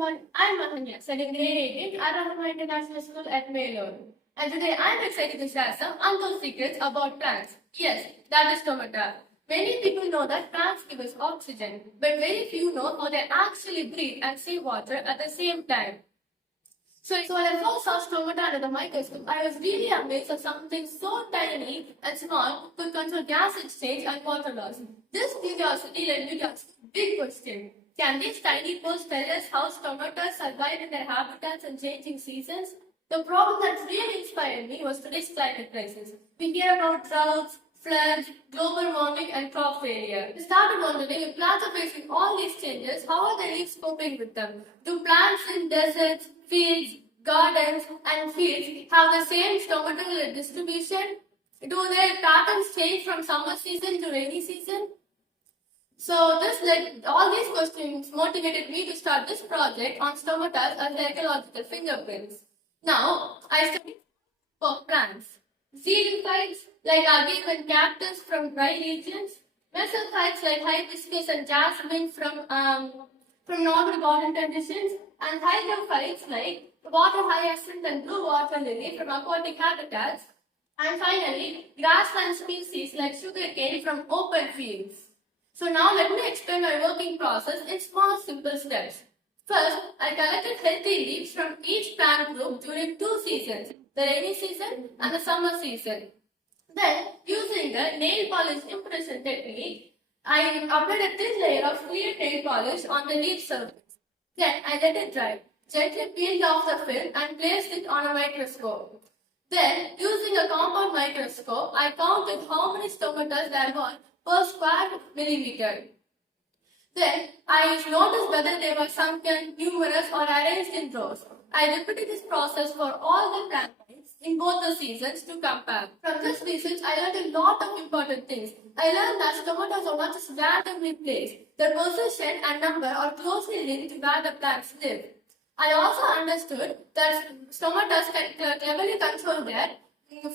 everyone, I'm Mahanya, studying grade 8 in Arahama International School at Maylor. And today I'm excited to share some untold secrets about plants. Yes, that is stomata. Many people know that plants give us oxygen, but very few know how they actually breathe and save water at the same time. So when I first saw stomata under the microscope, I was really amazed at something so tiny and small could control gas exchange and water loss. This curiosity led me to ask a big question. Can these tiny pores tell us how stomata survive in their habitats and changing seasons? The problem that really inspired me was today's climate crisis. We hear about droughts, floods, global warming, and crop failure. We started wondering if plants are facing all these changes, how are the leaves coping with them? Do plants in deserts, fields, gardens, and fields have the same stomatal distribution? Do their patterns change from summer season to rainy season? So all these questions motivated me to start this project on stomatas as ecological fingerprints. Now, I study for plants. Xerophytes like agave and cactus from dry regions. Mesophytes like hibiscus and jasmine from normal garden conditions. And hydrophytes like water hyacinth and blue water lily from aquatic habitats. And finally, grassland species like sugarcane from open fields. So now let me explain my working process in small simple steps. First, I collected healthy leaves from each plant group during 2 seasons, the rainy season and the summer season. Then, using the nail polish impression technique, I applied a thin layer of clear nail polish on the leaf surface. Then, I let it dry, gently peeled off the film and placed it on a microscope. Then, using a compound microscope, I counted how many stomatas there were per square millimeter. Then, I noticed whether they were sunken, numerous, or arranged in rows. I repeated this process for all the plant types in both the seasons to compare. From this research, I learned a lot of important things. I learned that stomatas are not just randomly placed. Their position and number are closely linked to where the plants live. I also understood that stomatas can cleverly control their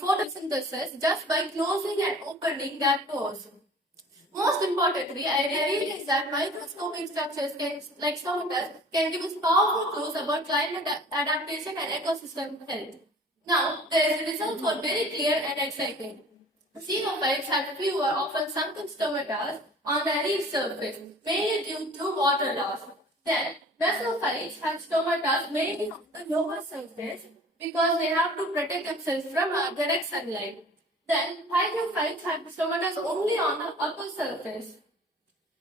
photosynthesis just by closing and opening their pores. Most importantly, I realized that microscopic structures like stomatas can give us powerful clues about climate adaptation and ecosystem health. Now, the results were very clear and exciting. Xerophytes had fewer, often sunken stomatas on their leaf surface, mainly due to water loss. Then, mesophytes had stomatas mainly on the lower surface because they have to protect themselves from direct sunlight. Then, hydrophytes have stomatas only on the upper surface.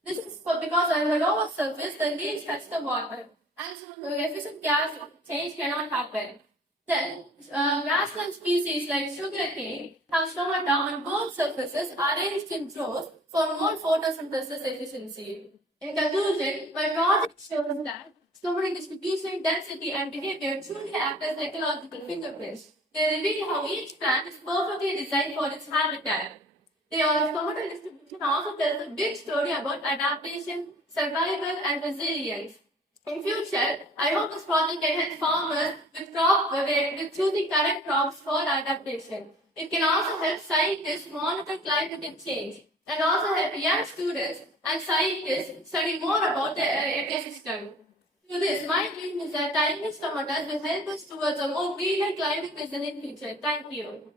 This is because on the lower surface, the leaves touch the water, and so the efficient gas change cannot happen. Then, grassland species like sugarcane have stomata on both surfaces arranged in rows for more photosynthesis efficiency. In conclusion, my project shows that stomata distribution, density, and behavior truly act as ecological fingerprints. They reveal how each plant is perfectly designed for its habitat. Their stomatal distribution also tells a big story about adaptation, survival, and resilience. In future, I hope this project can help farmers with choosing correct crops for adaptation. It can also help scientists monitor climate change and also help young students and scientists study more about the ecosystem. To this, my dream is that tiny stomatas will help us towards a more green and climate resilient future. Thank you.